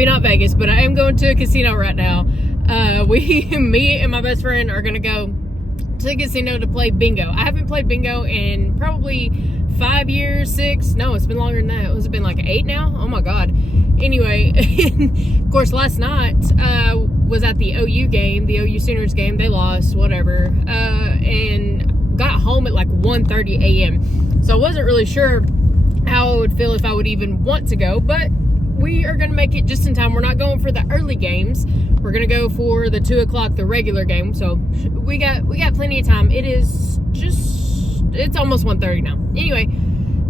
maybe not Vegas, but I am going to a casino right now. Me and my best friend are gonna go to the casino to play bingo. I haven't played bingo in probably 5 years, 6. No, it's been longer than that. It's been like 8 now. Oh my God. Anyway, of course, last night was at the OU game, the OU Sooners game. They lost, whatever, and got home at like 1:30 a.m. So I wasn't really sure how I would feel if I would even want to go, but we are going to make it just in time. We're not going for the early games. We're going to go for the 2 o'clock, the regular game. So we got plenty of time. It's almost 1:30 now. Anyway,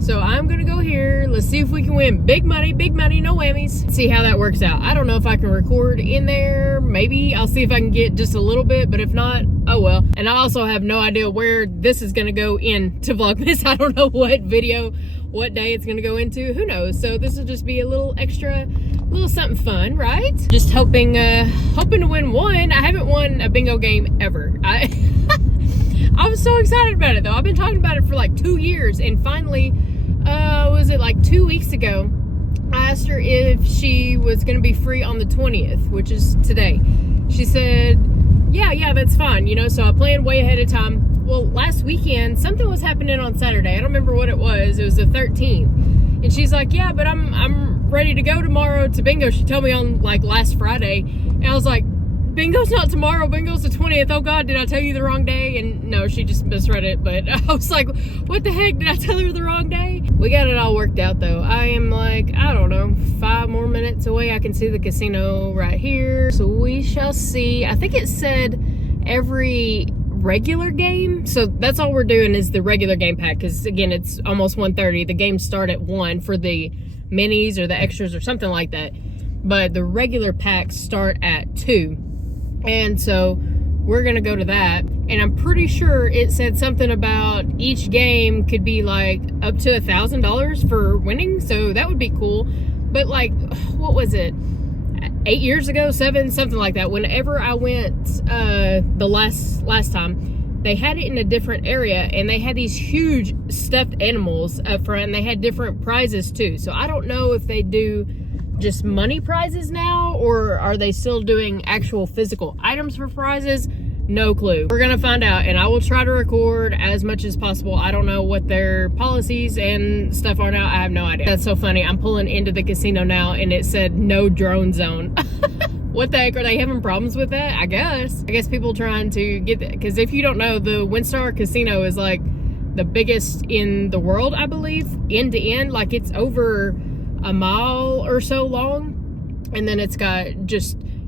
so I'm going to go here. Let's see if we can win big money, no whammies. See how that works out. I don't know if I can record in there. Maybe I'll see if I can get just a little bit, but if not, oh well. And I also have no idea where this is going to go into Vlogmas. I don't know what day it's gonna go into. Who knows? So this will just be a little extra, little something fun, right? Just hoping to win one. I haven't won a bingo game ever. I was so excited about it though. I've been talking about it for like 2 years, and finally, was it like 2 weeks ago, I asked her if she was gonna be free on the 20th, which is today. She said, yeah, that's fine, you know, so I planned way ahead of time. Well, last weekend, something was happening on Saturday. I don't remember what it was. It was the 13th. And she's like, yeah, but I'm ready to go tomorrow to bingo. She told me on like last Friday. And I was like, bingo's not tomorrow. Bingo's the 20th. Oh God, did I tell you the wrong day? And no, she just misread it. But I was like, what the heck? Did I tell her the wrong day? We got it all worked out though. I am like, I don't know, 5 more minutes away. I can see the casino right here. So we shall see. I think it said every regular game, so that's all we're doing is the regular game pack, because again it's almost 1:30. The games start at 1 for the minis or the extras or something like that, but the regular packs start at 2, and so we're gonna go to that. And I'm pretty sure it said something about each game could be like up to $1,000 for winning, so that would be cool. But like, what was it, 8 years ago, 7, something like that, whenever I went the last time, they had it in a different area, and they had these huge stuffed animals up front, and they had different prizes too. So I don't know if they do just money prizes now, or are they still doing actual physical items for prizes? No clue. We're gonna find out, and I will try to record as much as possible. I don't know what their policies and stuff are now. I have no idea. That's so funny. I'm pulling into the casino now, and it said no drone zone. What the heck? Are they having problems with that? I guess people trying to get that, because if you don't know, the WinStar Casino is like the biggest in the world, I believe, end to end. Like it's over a mile or so long, and then it's got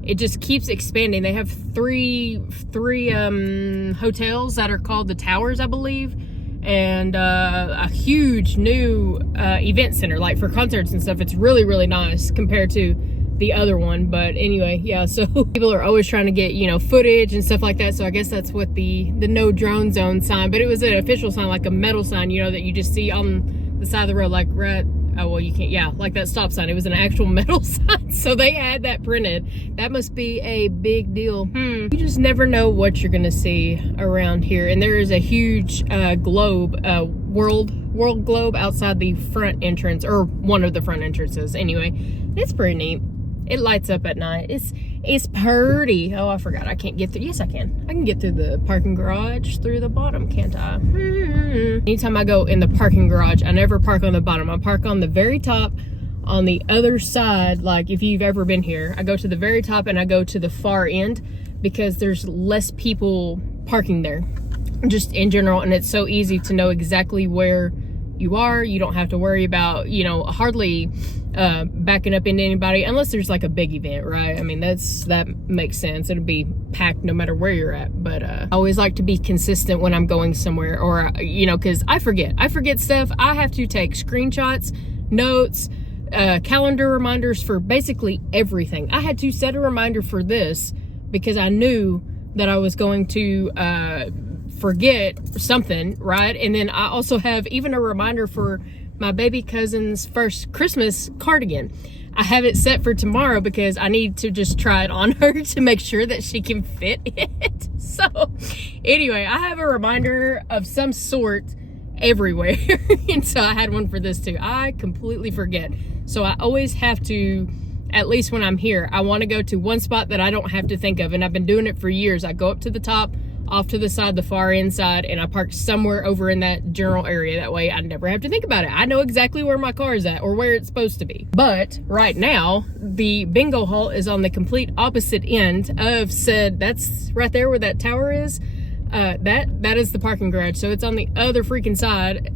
it just keeps expanding. They have three hotels that are called the Towers, I believe, and a huge new event center, like for concerts and stuff. It's really, really nice compared to the other one. But anyway, yeah, so people are always trying to get, you know, footage and stuff like that. So I guess that's what the no drone zone sign, but it was an official sign, like a metal sign, you know, that you just see on the side of the road, like right. Oh, well, you can't, yeah, like that stop sign. It was an actual metal sign, so they had that printed. That must be a big deal. You just never know what you're gonna see around here. And there is a huge globe, world globe outside the front entrance, or one of the front entrances. Anyway, it's pretty neat. It lights up at night. It's pretty. Oh, I forgot. I can't get through. Yes, I can. I can get through the parking garage through the bottom, can't I? Anytime I go in the parking garage, I never park on the bottom. I park on the very top, on the other side. Like if you've ever been here, I go to the very top and I go to the far end, because there's less people parking there, just in general. And it's so easy to know exactly where you are. You don't have to worry about, you know, hardly backing up into anybody, unless there's like a big event, right? I mean, that makes sense. It'll be packed no matter where you're at. But I always like to be consistent when I'm going somewhere, or you know, because I forget stuff. I have to take screenshots, notes, calendar reminders for basically everything. I had to set a reminder for this because I knew that I was going to forget something, right? And then I also have even a reminder for my baby cousin's first Christmas cardigan. I have it set for tomorrow because I need to just try it on her to make sure that she can fit it. So anyway, I have a reminder of some sort everywhere. And so I had one for this too. I completely forget. So I always have to at least when I'm here. I want to go to one spot that I don't have to think of, and I've been doing it for years. I go up to the top, off to the side, the far inside, and I park somewhere over in that general area. That way I never have to think about it. I know exactly where my car is at or where it's supposed to be. But right now, the bingo hall is on the complete opposite end of said, that's right there where that tower is. That is the parking garage. So it's on the other freaking side.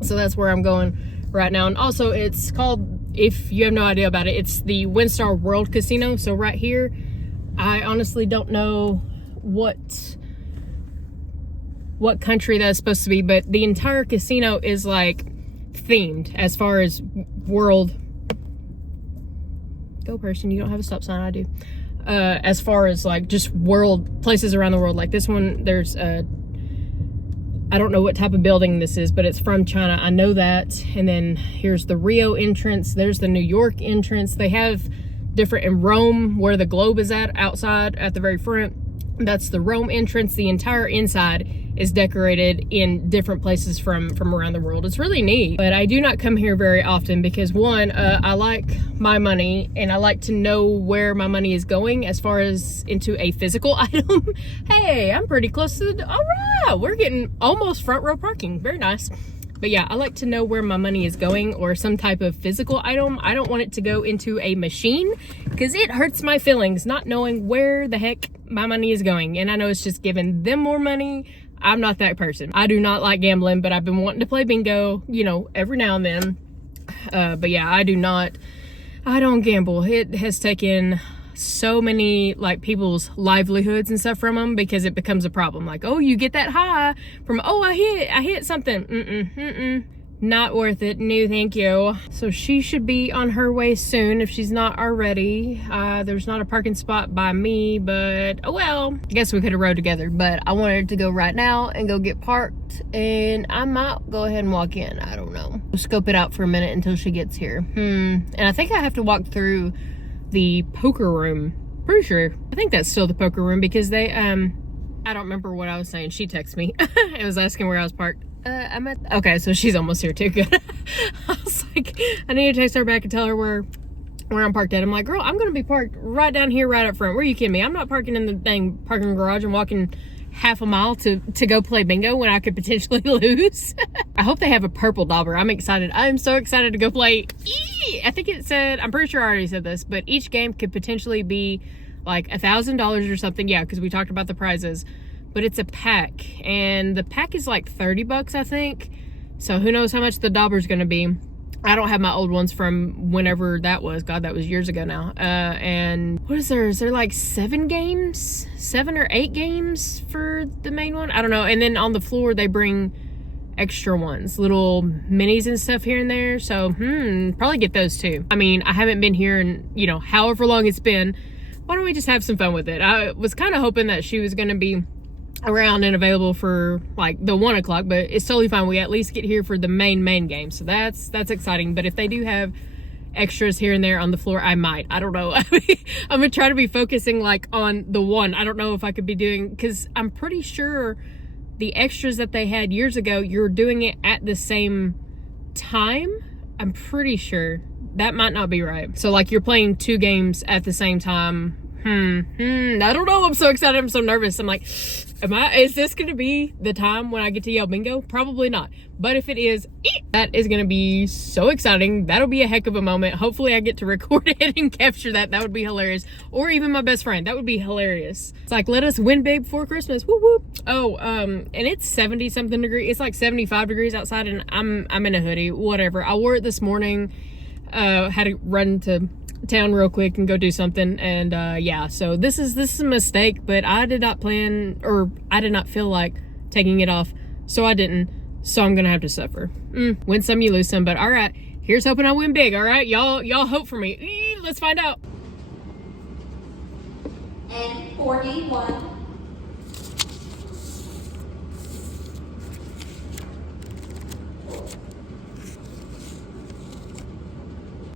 So that's where I'm going right now. And also it's called, if you have no idea about it, it's the WinStar World Casino. So right here, I honestly don't know what country that's supposed to be, but the entire casino is like themed as far as world. Go person, you don't have a stop sign, I do. As far as like just world places around the world, like this one, there's I don't know what type of building this is, but it's from China, I know that. And then here's the Rio entrance, there's the New York entrance. They have different in Rome, where the globe is at, outside at the very front. That's the Rome entrance. The entire inside is decorated in different places from around the world. It's really neat, but I do not come here very often because one, I like my money and I like to know where my money is going as far as into a physical item. Hey, I'm pretty close to the, all right, we're getting almost front row parking. Very nice. But yeah, I like to know where my money is going, or some type of physical item. I don't want it to go into a machine because it hurts my feelings not knowing where the heck my money is going. And I know it's just giving them more money. I'm not that person. I do not like gambling, but I've been wanting to play bingo, you know, every now and then. But yeah, I don't gamble. It has taken so many like people's livelihoods and stuff from them because it becomes a problem. Like, oh, you get that high from, oh, I hit something. Not worth it. No, thank you. So she should be on her way soon if she's not already. There's not a parking spot by me, but oh well. I guess we could have rode together, but I wanted to go right now and go get parked, and I might go ahead and walk in. I don't know. We'll scope it out for a minute until she gets here. And I think I have to walk through the poker room. Pretty sure. I think that's still the poker room because they, I don't remember what I was saying. She texted me. I was asking where I was parked. I'm at, okay, so she's almost here too. Good. I was like, I need to text her back and tell her where I'm parked at. I'm like, girl, I'm gonna be parked right down here, right up front. Where are you kidding me? I'm not parking in the dang parking garage and walking half a mile to go play bingo when I could potentially lose. I hope they have a purple dauber. I'm excited. I'm so excited to go play. I think it said, I'm pretty sure I already said this, but each game could potentially be like $1,000 or something. Yeah, because we talked about the prizes. But it's a pack, and the pack is like 30 bucks, I think. So who knows how much the dauber's gonna be. I don't have my old ones from whenever that was. God, that was years ago now. And what is there? Is there like 7 or 8 games for the main one? I don't know. And then on the floor, they bring extra ones, little minis and stuff here and there. So, probably get those too. I mean, I haven't been here in, you know, however long it's been. Why don't we just have some fun with it? I was kind of hoping that she was gonna be around and available for like the 1 o'clock, but it's totally fine. We at least get here for the main game, so that's exciting. But if they do have extras here and there on the floor, I might, I don't know. I'm gonna try to be focusing like on the one. I don't know if I could be doing, because I'm pretty sure the extras that they had years ago, you're doing it at the same time. I'm pretty sure that might not be right. So like you're playing 2 games at the same time. I don't know. I'm so excited. I'm so nervous. I'm like, is this going to be the time when I get to yell bingo? Probably not. But if it is, that is going to be so exciting. That'll be a heck of a moment. Hopefully I get to record it and capture that. That would be hilarious. Or even my best friend. That would be hilarious. It's like, let us win big before Christmas. Whoop whoop. Oh, and it's 70 something degrees. It's like 75 degrees outside, and I'm in a hoodie. Whatever. I wore it this morning. Had to run to town real quick and go do something, and yeah, so this is a mistake, but I did not plan, or I did not feel like taking it off, so I didn't, so I'm gonna have to suffer. Win some, you lose some, but all right, here's hoping I win big. All right, y'all hope for me. Let's find out. And 41.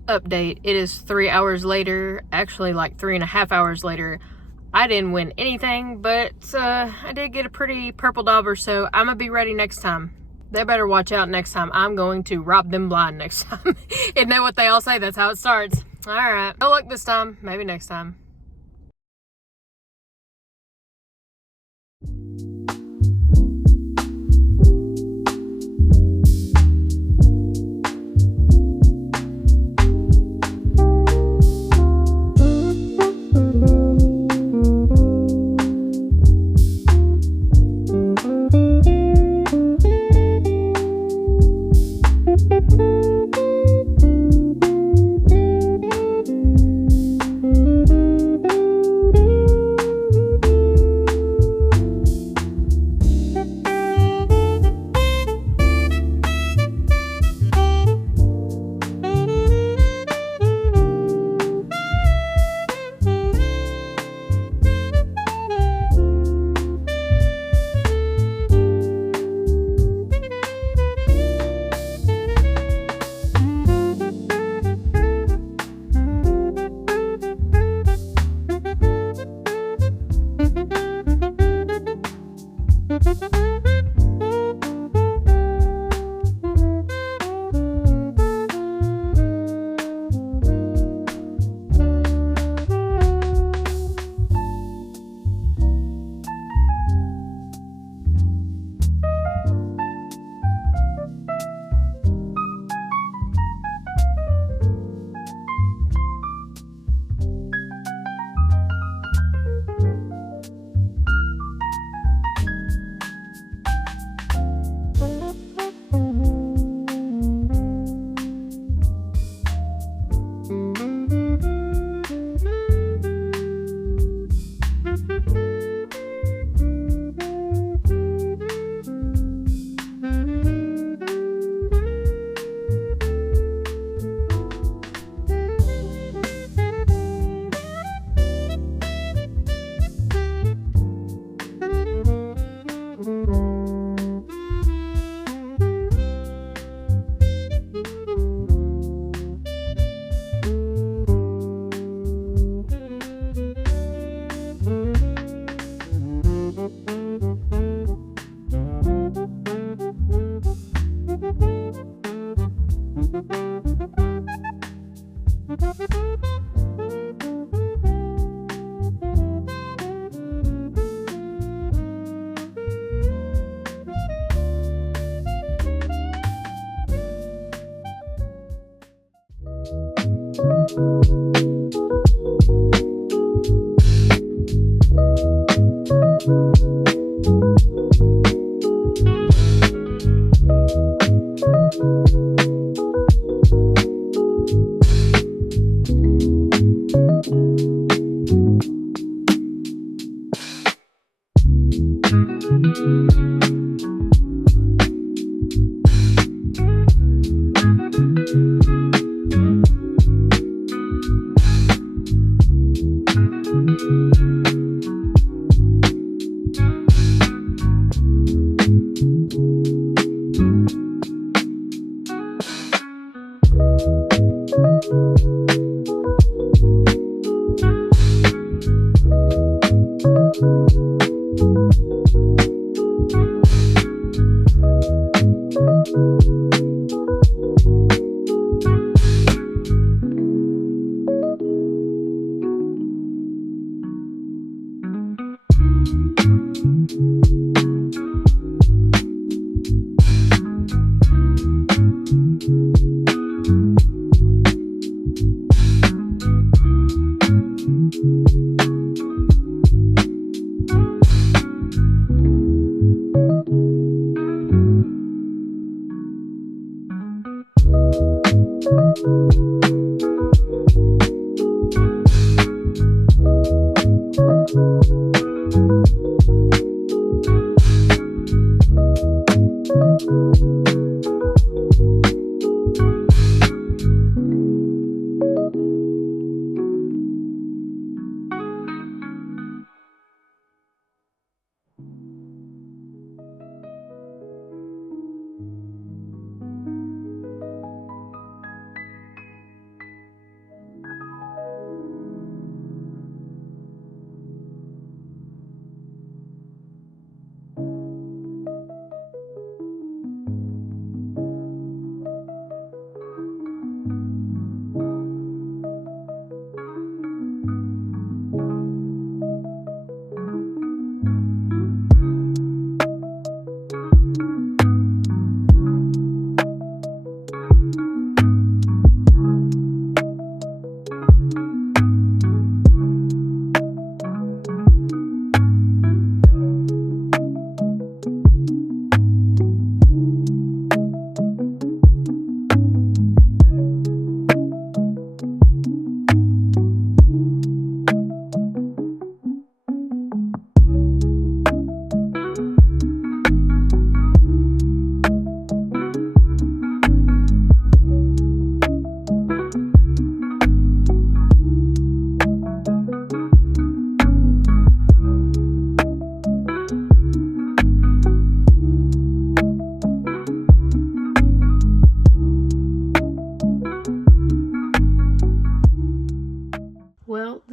Update, it is 3 hours later, actually like 3.5 hours later. I didn't win anything, but I did get a pretty purple dauber, so I'm gonna be ready next time. They better watch out next time. I'm going to rob them blind next time. Isn't that what they all say? That's how it starts. Alright. No luck this time. Maybe next time.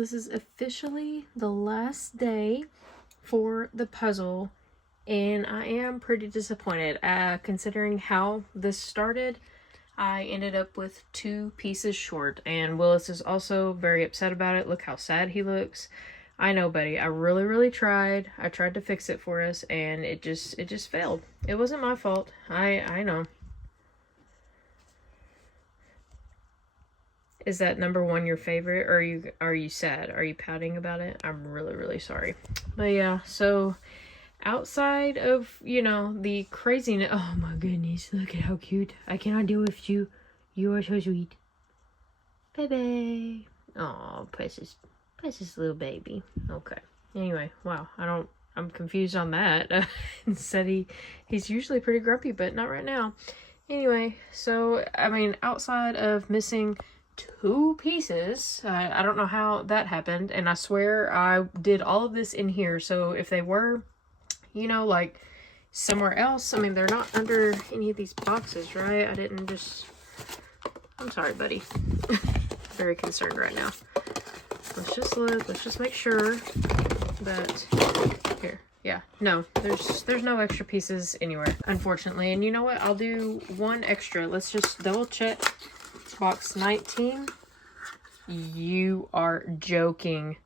this is officially the last day for the puzzle, and I am pretty disappointed. Considering how this started, I ended up with 2 pieces short, and Willis is also very upset about it. Look how sad he looks. I know, buddy. I really tried. I tried to fix it for us, and it just failed. It wasn't my fault. I know. Is that number 1 your favorite, or are you sad? Are you pouting about it? I'm really sorry. But yeah, so outside of, you know, the craziness. Oh my goodness, look at how cute. I cannot deal with you. You are so sweet. Baby. Oh, precious little baby. Okay. Anyway, wow. I'm confused on that. Said he's usually pretty grumpy, but not right now. Anyway, so, I mean, outside of missing 2 pieces, I don't know how that happened, and I swear I did all of this in here, so if they were, you know, like somewhere else, I mean, they're not under any of these boxes, right? I didn't just... I'm sorry, buddy. Very concerned right now. Let's just look. Let's just make sure that... Here. Yeah. No. There's no extra pieces anywhere, unfortunately. And you know what? I'll do 1 extra. Let's just double check. Box 19. You are joking.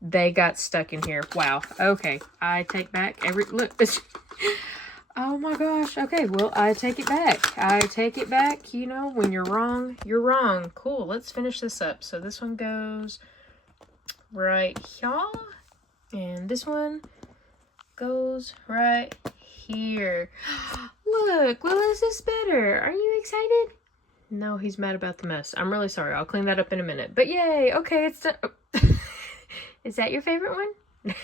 They got stuck in here. Wow. Okay. I take back every... Look. Oh my gosh. Okay. Well, I take it back. I take it back. You know, when you're wrong, you're wrong. Cool. Let's finish this up. So this one goes right here. And this one goes right here. Look. Willis is better. Are you excited? No, he's mad about the mess. I'm really sorry. I'll clean that up in a minute. But yay. Okay. It's done. Is that your favorite one?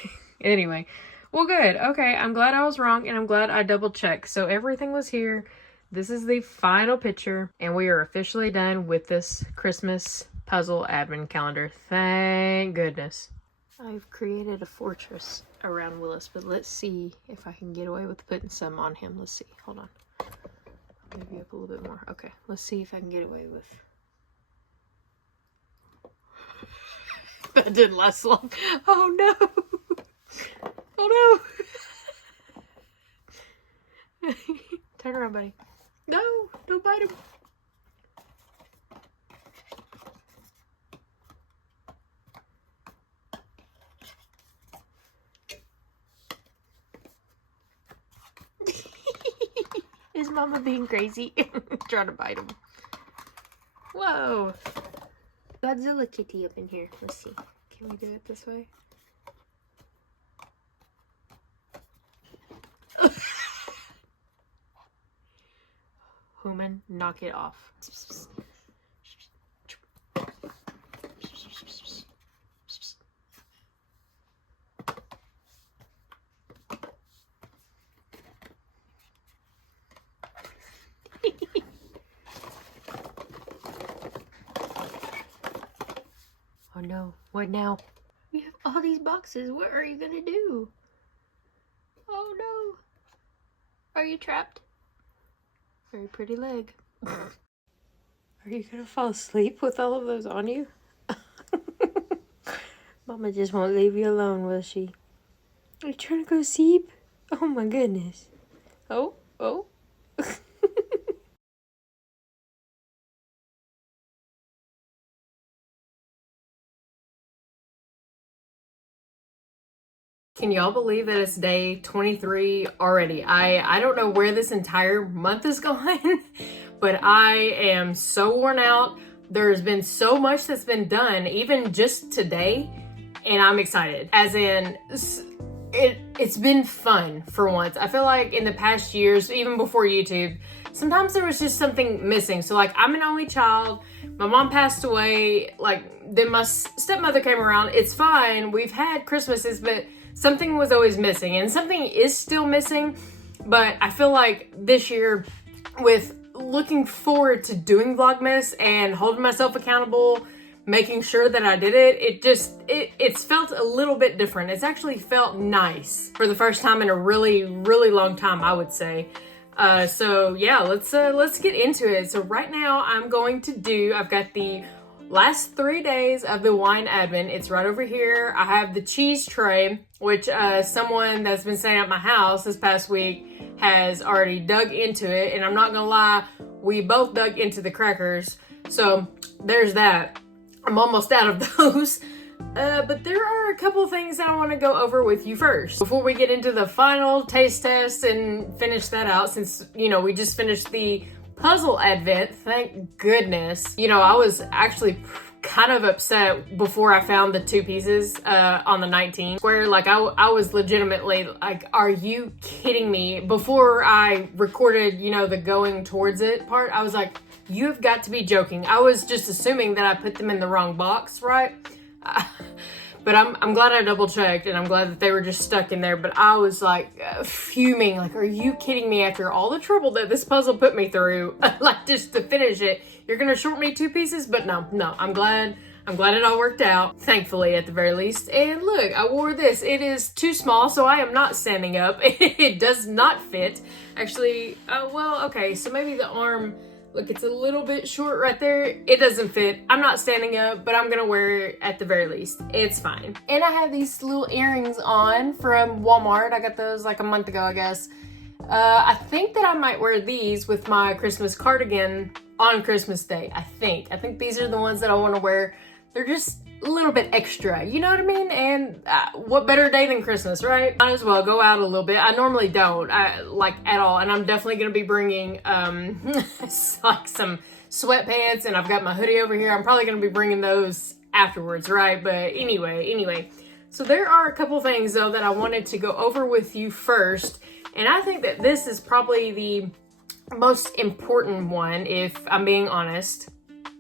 Anyway. Well, good. Okay, I'm glad I was wrong, and I'm glad I double-checked. So everything was here. This is the final picture, and we are officially done with this Christmas puzzle advent calendar. Thank goodness. I've created a fortress around Willis, but let's see if I can get away with putting some on him. Let's see. Hold on. Maybe up a little bit more. Okay, let's see if I can get away with... That didn't last long. Oh, no. Oh no! Turn around, buddy. No! Don't bite him. Is Mama being crazy? Trying to bite him. Whoa! Godzilla kitty up in here. Let's see. Can we do it this way? Human, knock it off. Oh no, what now? We have all these boxes. What are you gonna do? Oh no. Are you trapped? Very pretty leg. Are you gonna fall asleep with all of those on you? Mama just won't leave you alone, will she? Are you trying to go sleep? Oh my goodness. Oh. Can y'all believe that it's day 23 already? I don't know where this entire month is going, but I am so worn out. There's been so much that's been done, even just today, and I'm excited. As in, it's been fun for once. I feel like in the past years, even before YouTube, sometimes there was just something missing. So like, I'm an only child. My mom passed away. Like, then my stepmother came around. It's fine. We've had Christmases, but something was always missing, and something is still missing. But I feel like this year, with looking forward to doing Vlogmas and holding myself accountable, making sure that I did it, it's felt a little bit different. It's actually felt nice for the first time in a really long time, I would say. So yeah, let's get into it. So right now I've got the last 3 days of the wine advent. It's right over here. I have the cheese tray, which someone that's been staying at my house this past week has already dug into it. And I'm not gonna lie, we both dug into the crackers. So there's that. I'm almost out of those. But there are a couple things that I want to go over with you first before we get into the final taste test and finish that out, since, you know, we just finished the puzzle advent, thank goodness. You know, I was actually kind of upset before I found the 2 pieces on the 19 square. Like I was legitimately like, are you kidding me? Before I recorded, you know, the going towards it part, I was like, you've got to be joking. I was just assuming that I put them in the wrong box, right? But I'm glad I double checked, and I'm glad that they were just stuck in there. But I was like fuming, like, are you kidding me? After all the trouble that this puzzle put me through, like, just to finish it, you're gonna short me 2 pieces? But no, I'm glad it all worked out, thankfully, at the very least. And look, I wore this. It is too small, so I am not standing up. It does not fit. Actually, well, okay, so maybe the arm, look, it's a little bit short right there. It doesn't fit. I'm not standing up, but I'm gonna wear it at the very least. It's fine. And I have these little earrings on from Walmart. I got those like a month ago, I guess. I think that I might wear these with my Christmas cardigan on Christmas Day. I think these are the ones that I want to wear. They're just a little bit extra, you know what I mean? And what better day than Christmas, right? Might as well go out a little bit. I normally don't, like, at all. And I'm definitely going to be bringing like some sweatpants, and I've got my hoodie over here. I'm probably going to be bringing those afterwards, right? But anyway. So there are a couple things, though, that I wanted to go over with you first. And I think that this is probably the most important one, if I'm being honest.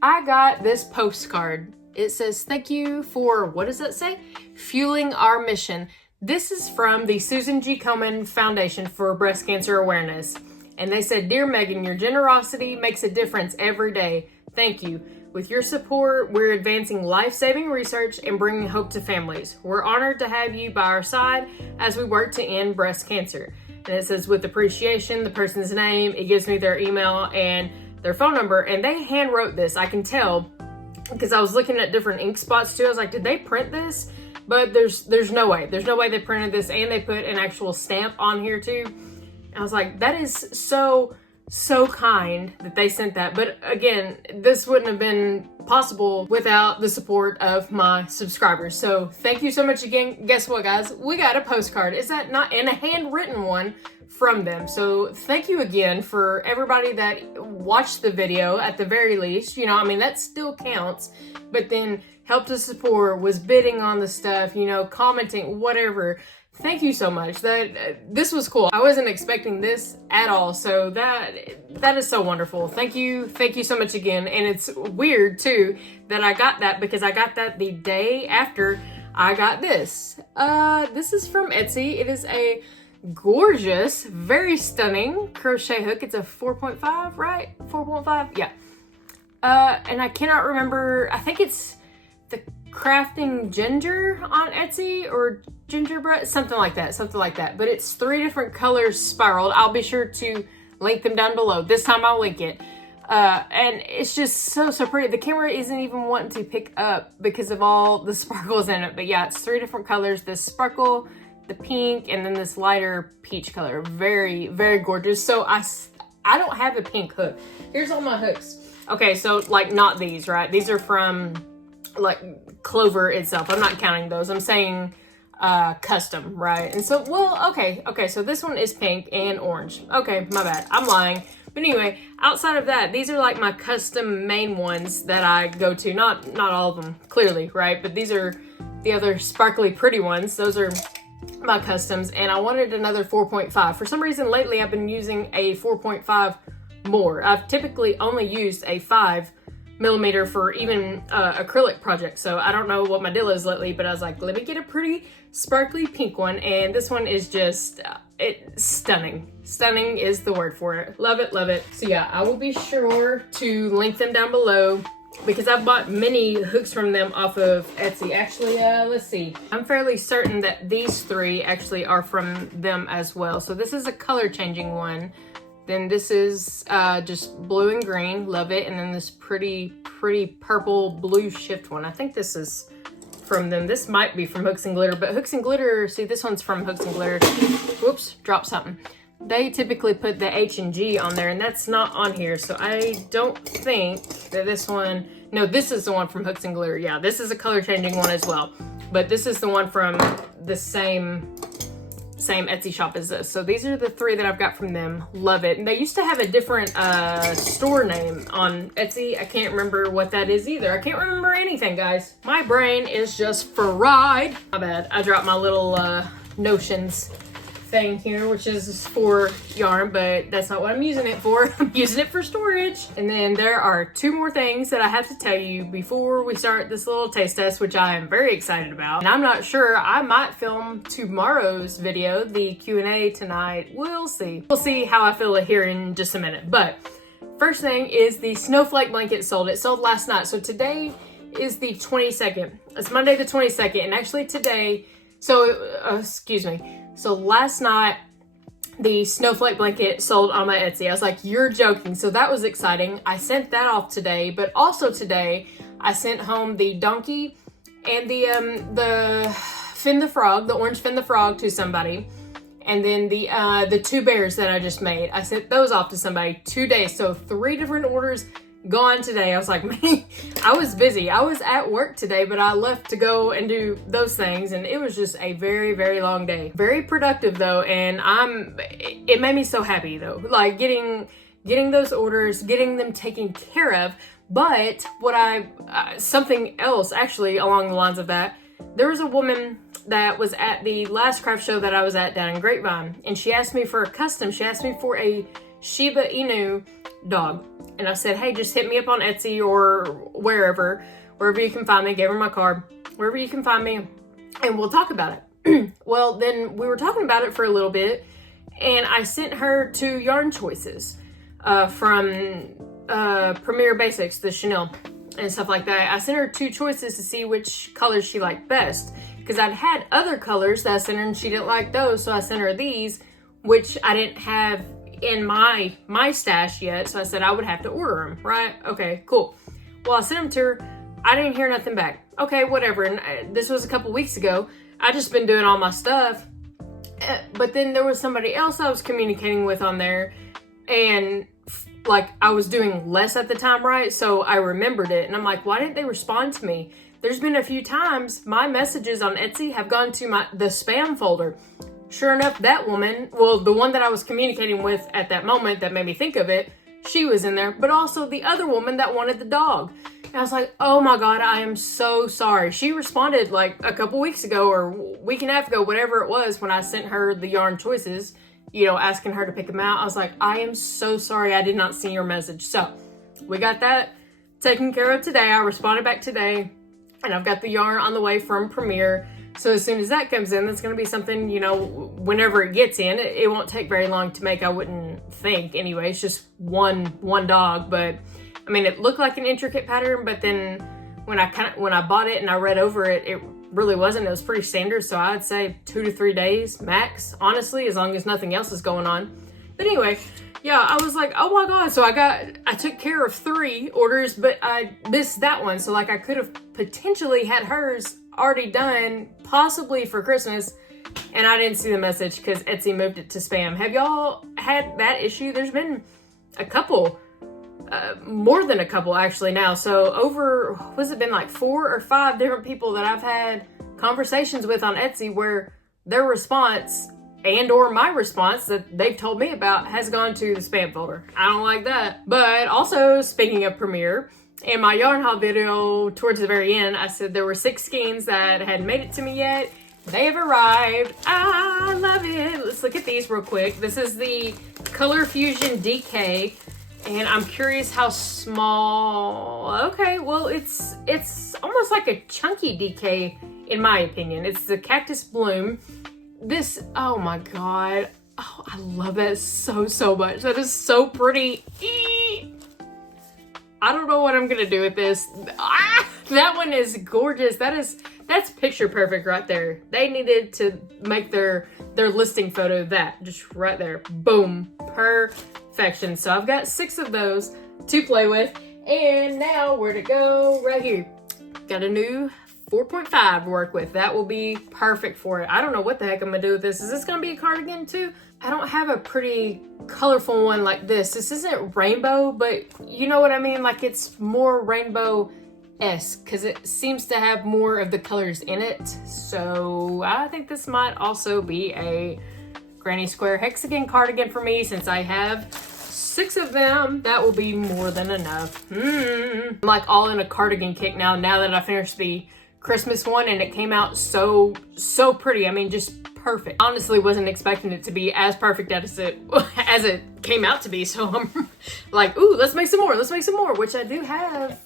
I got this postcard. It says, thank you for, what does that say? Fueling our mission. This is from the Susan G. Komen Foundation for Breast Cancer Awareness. And they said, Dear Megan, your generosity makes a difference every day. Thank you. With your support, we're advancing life-saving research and bringing hope to families. We're honored to have you by our side as we work to end breast cancer. And it says, with appreciation, the person's name, it gives me their email and their phone number. And they hand wrote this, I can tell, because I was looking at different ink spots too. I was like, did they print this? But there's no way. There's no way they printed this, and they put an actual stamp on here too. And I was like, that is so kind that they sent that. But again, this wouldn't have been possible without the support of my subscribers. So thank you so much again. Guess what, guys? We got a postcard. Is that not in a handwritten one from them? So thank you again for everybody that watched the video at the very least. You know, I mean, that still counts. But then helped us support, was bidding on the stuff, you know, commenting, whatever. Thank you so much. This was cool. I wasn't expecting this at all. So that is so wonderful. Thank you so much again. And it's weird too that I got that, because I got that the day after I got this. This is from Etsy. It is a gorgeous, very stunning crochet hook. It's a 4.5, right? 4.5? Yeah. And I cannot remember. I think it's the Crafting Ginger on Etsy, or gingerbread, something like that. But it's 3 different colors spiraled. I'll be sure to link them down below. This time I'll link it. And it's just so pretty. The camera isn't even wanting to pick up because of all the sparkles in it. But yeah, it's 3 different colors. This sparkle, the pink, and then this lighter peach color. Very, very gorgeous. So I don't have a pink hook. Here's all my hooks. Okay, so like not these, right? These are from like Clover itself. I'm not counting those. I'm saying custom, right? And so, well, okay, so this one is pink and orange. Okay, my bad. I'm lying. But anyway, outside of that, these are like my custom main ones that I go to. Not all of them, clearly, right? But these are the other sparkly pretty ones. Those are my customs, and I wanted another 4.5. For some reason lately I've been using a 4.5 more. I've typically only used a 5mm for even acrylic projects, so I don't know what my deal is lately, but I was like, let me get a pretty sparkly pink one, and this one is just it's stunning. Stunning is the word for it. Love it. So yeah, I will be sure to link them down below, because I've bought many hooks from them off of Etsy. Actually, let's see. I'm fairly certain that these 3 actually are from them as well. So this is a color changing one. Then this is just blue and green, love it. And then this pretty purple blue shift one. I think this is from them. This might be from Hooks and Glitter, but Hooks and Glitter, see, this one's from Hooks and Glitter. Whoops, dropped something. They typically put the H and G on there, and that's not on here. So I don't think that this one, no, this is the one from Hooks and Glitter. Yeah, this is a color changing one as well. But this is the one from the same Etsy shop as this. So these are the 3 that I've got from them. Love it. And they used to have a different store name on Etsy. I can't remember what that is either. I can't remember anything, guys. My brain is just fried. My bad. I dropped my little notions thing here, which is for yarn, but that's not what I'm using it for. I'm using it for storage. And then there are 2 more things that I have to tell you before we start this little taste test, which I am very excited about. And I'm not sure, I might film tomorrow's video, the Q&A tonight. We'll see. We'll see how I feel here in just a minute. But first thing is the snowflake blanket sold. It sold last night. So today is the 22nd. It's Monday the 22nd. And actually today, excuse me. So last night, the snowflake blanket sold on my Etsy. I was like, you're joking. So that was exciting. I sent that off today, but also today I sent home the donkey and the Finn the Frog, the orange Finn the Frog to somebody. And then the 2 bears that I just made, I sent those off to somebody 2 days. So 3 different orders gone today. I was like, man, I was busy. I was at work today, but I left to go and do those things, and it was just a very long day. Very productive though, and it made me so happy though. Like getting those orders, getting them taken care of. But something else actually along the lines of that, there was a woman that was at the last craft show that I was at down in Grapevine, and she asked me for a custom. She asked me for a Shiba Inu dog. And I said, hey, just hit me up on Etsy or wherever you can find me. Gave her my card, wherever you can find me, and we'll talk about it. Well, then we were talking about it for a little bit, and I sent her 2 yarn choices from Premier Basics, the Chanel, and stuff like that. I sent her 2 choices to see which colors she liked best, because I'd had other colors that I sent her and she didn't like those, so I sent her these, which I didn't have in my stash yet, so I said I would have to order them, right? Okay, cool. Well, I sent them to her. I didn't hear nothing back. Okay, whatever. And this was a couple weeks ago. I just been doing all my stuff. But then there was somebody else I was communicating with on there, and like I was doing less at the time, right? So I remembered it, and I'm like, why didn't they respond to me? There's been a few times my messages on Etsy have gone to the spam folder. Sure enough, that woman, well, the one that I was communicating with at that moment that made me think of it, she was in there, but also the other woman that wanted the dog. And I was like, oh my God, I am so sorry. She responded like a couple weeks ago or week and a half ago, whatever it was, when I sent her the yarn choices, you know, asking her to pick them out. I was like, I am so sorry. I did not see your message. So we got that taken care of today. I responded back today, and I've got the yarn on the way from Premier. So as soon as that comes in, that's going to be something, you know, whenever it gets in, it won't take very long to make, I wouldn't think. Anyway, it's just one dog, but I mean, it looked like an intricate pattern, but then when I bought it and I read over it, it really wasn't. It was pretty standard. So I would say 2 to 3 days max, honestly, as long as nothing else is going on. But anyway, yeah, I was like, oh my God. So I took care of 3 orders, but I missed that one. So like I could have potentially had hers already done, possibly for Christmas, and I didn't see the message because Etsy moved it to spam. Have y'all had that issue? There's been a couple, more than a couple actually now. So over, what's it been, like 4 or 5 different people that I've had conversations with on Etsy where their response and or my response that they've told me about has gone to the spam folder. I don't like that. But also, speaking of Premier, in my yarn haul video towards the very end, I said there were 6 skeins that hadn't made it to me yet. They have arrived. I love it. Let's look at these real quick. This is the Color Fusion DK, and I'm curious how small. Okay, well, it's almost like a chunky DK in my opinion. It's the Cactus Bloom. This, oh my God. Oh, I love that so much. That is so pretty. I don't know what I'm gonna do with this. That one is gorgeous. That's picture perfect right there. They needed to make their listing photo that, just right there. Boom. perfection. So I've got 6 of those to play with. And now where to go? Right here. Got a new 4.5 to work with. That will be perfect for it. I don't know what the heck I'm gonna do with this. Is this gonna be a cardigan too? I don't have a pretty colorful one like this. This isn't rainbow, but you know what I mean? Like it's more rainbow-esque because it seems to have more of the colors in it. So I think this might also be a granny square hexagon cardigan for me since I have 6 of them. That will be more than enough. I'm like all in a cardigan kick now that I finished the Christmas one and it came out so pretty. I mean, just perfect. Honestly, wasn't expecting it to be as perfect as it came out to be. So I'm like, ooh, let's make some more. Let's make some more, which I do have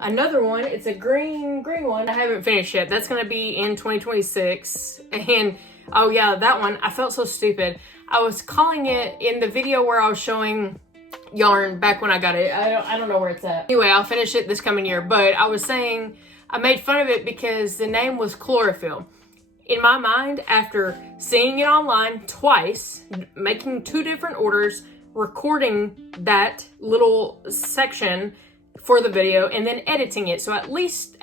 another one. It's a green one. I haven't finished yet. That's going to be in 2026. And oh yeah, that one, I felt so stupid. I was calling it in the video where I was showing yarn back when I got it. I don't know where it's at. Anyway, I'll finish it this coming year, but I was saying I made fun of it because the name was chlorophyll. In my mind, after seeing it online twice, making 2 different orders, recording that little section for the video, and then editing it. So at least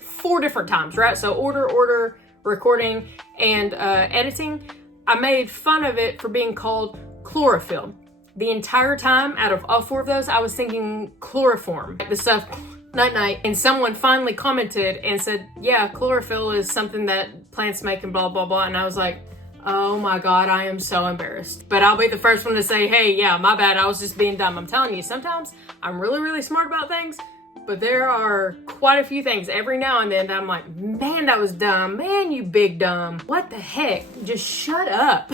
4 different times, right? So order, recording, and editing. I made fun of it for being called chlorophyll. The entire time, out of all 4 of those, I was thinking chloroform. The stuff, night. And someone finally commented and said, yeah, chlorophyll is something that plants make and blah, blah, blah. And I was like, oh my God, I am so embarrassed. But I'll be the first one to say, hey, yeah, my bad. I was just being dumb. I'm telling you, sometimes I'm really smart about things, but there are quite a few things every now and then that I'm like, man, that was dumb. Man, you big dumb. What the heck? Just shut up.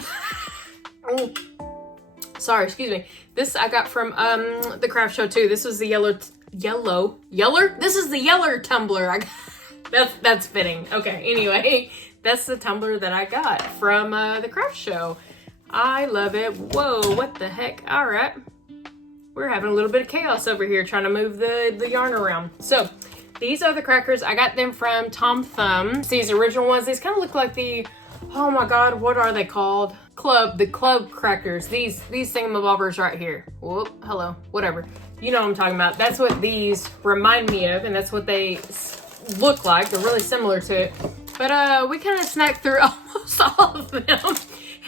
Sorry, excuse me. This I got from the craft show too. This was the yeller? This is the yeller tumbler. That's fitting. Okay, anyway, that's the tumbler that I got from the craft show. I love it. Whoa, what the heck? All right. We're having a little bit of chaos over here trying to move the yarn around. So these are the crackers. I got them from Tom Thumb. These original ones. These kind of look like the, oh my God, what are they called? The club crackers. These thingamabobbers right here. Whoop, hello, whatever. You know what I'm talking about. That's what these remind me of, and that's what they look like. They're really similar to it. But we kind of snacked through almost all of them.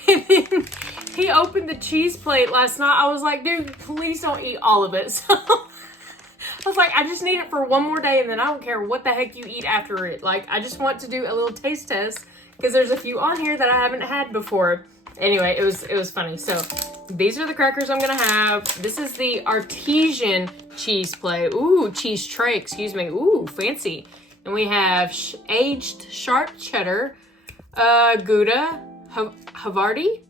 And then he opened the cheese plate last night. I was like, dude, please don't eat all of it. So I was like, I just need it for one more day, and then I don't care what the heck you eat after it. Like, I just want to do a little taste test because there's a few on here that I haven't had before. Anyway, it was funny. So these are the crackers I'm gonna have. This is the artesian cheese plate. Ooh, cheese tray, excuse me. Ooh, fancy. And we have aged sharp cheddar, Gouda, Havarti,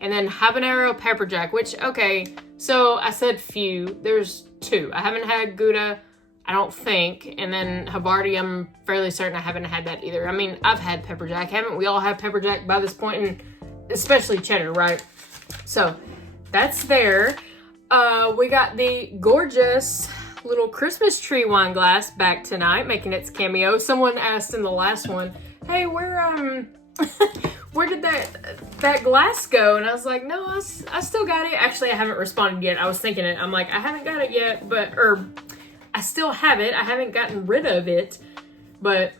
and then habanero pepper jack, which, okay, so I said few, there's 2. I haven't had Gouda, I don't think, and then Havarti, I'm fairly certain I haven't had that either. I mean, I've had pepper jack, haven't we all had pepper jack by this point, and especially cheddar, right? So that's there. We got the gorgeous little Christmas tree wine glass back tonight, making its cameo. Someone asked in the last one, hey, where did that glass go? And I was like, no, I still got it. Actually, I haven't responded yet. I was thinking it. I'm like, I haven't got it yet, or I still have it. I haven't gotten rid of it, but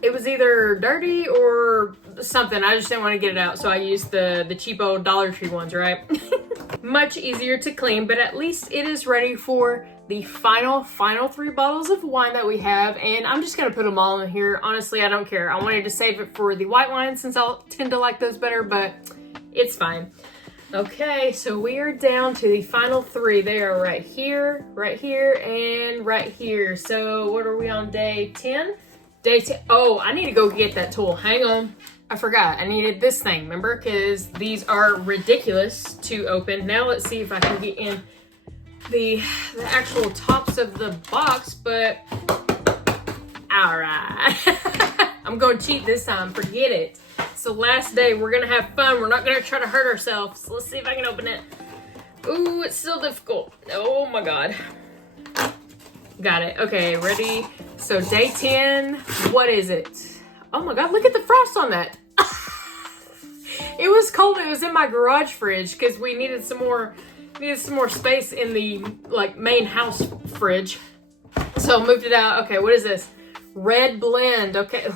it was either dirty or something. I just didn't want to get it out, so I used the cheapo Dollar Tree ones, right? Much easier to clean, but at least it is ready for the final 3 bottles of wine that we have, and I'm just gonna put them all in here. Honestly, I don't care. I wanted to save it for the white wine since I'll tend to like those better, but it's fine. Okay, so we are down to the final 3. They are right here, and right here. So what are we on, day 10? Day 10. Oh, I need to go get that tool. Hang on. I forgot. I needed this thing, remember? Because these are ridiculous to open. Now let's see if I can get in the actual tops of the box, but all right. I'm going to cheat this time. Forget it. It's the last day. We're going to have fun. We're not going to try to hurt ourselves. Let's see if I can open it. Ooh, it's still difficult. Oh my God. Got it. Okay, ready? So day 10, what is it? Oh my God, look at the frost on that. It was cold. It was in my garage fridge because we needed some more space in the like main house fridge. So I moved it out. Okay, what is this? Red blend. Okay.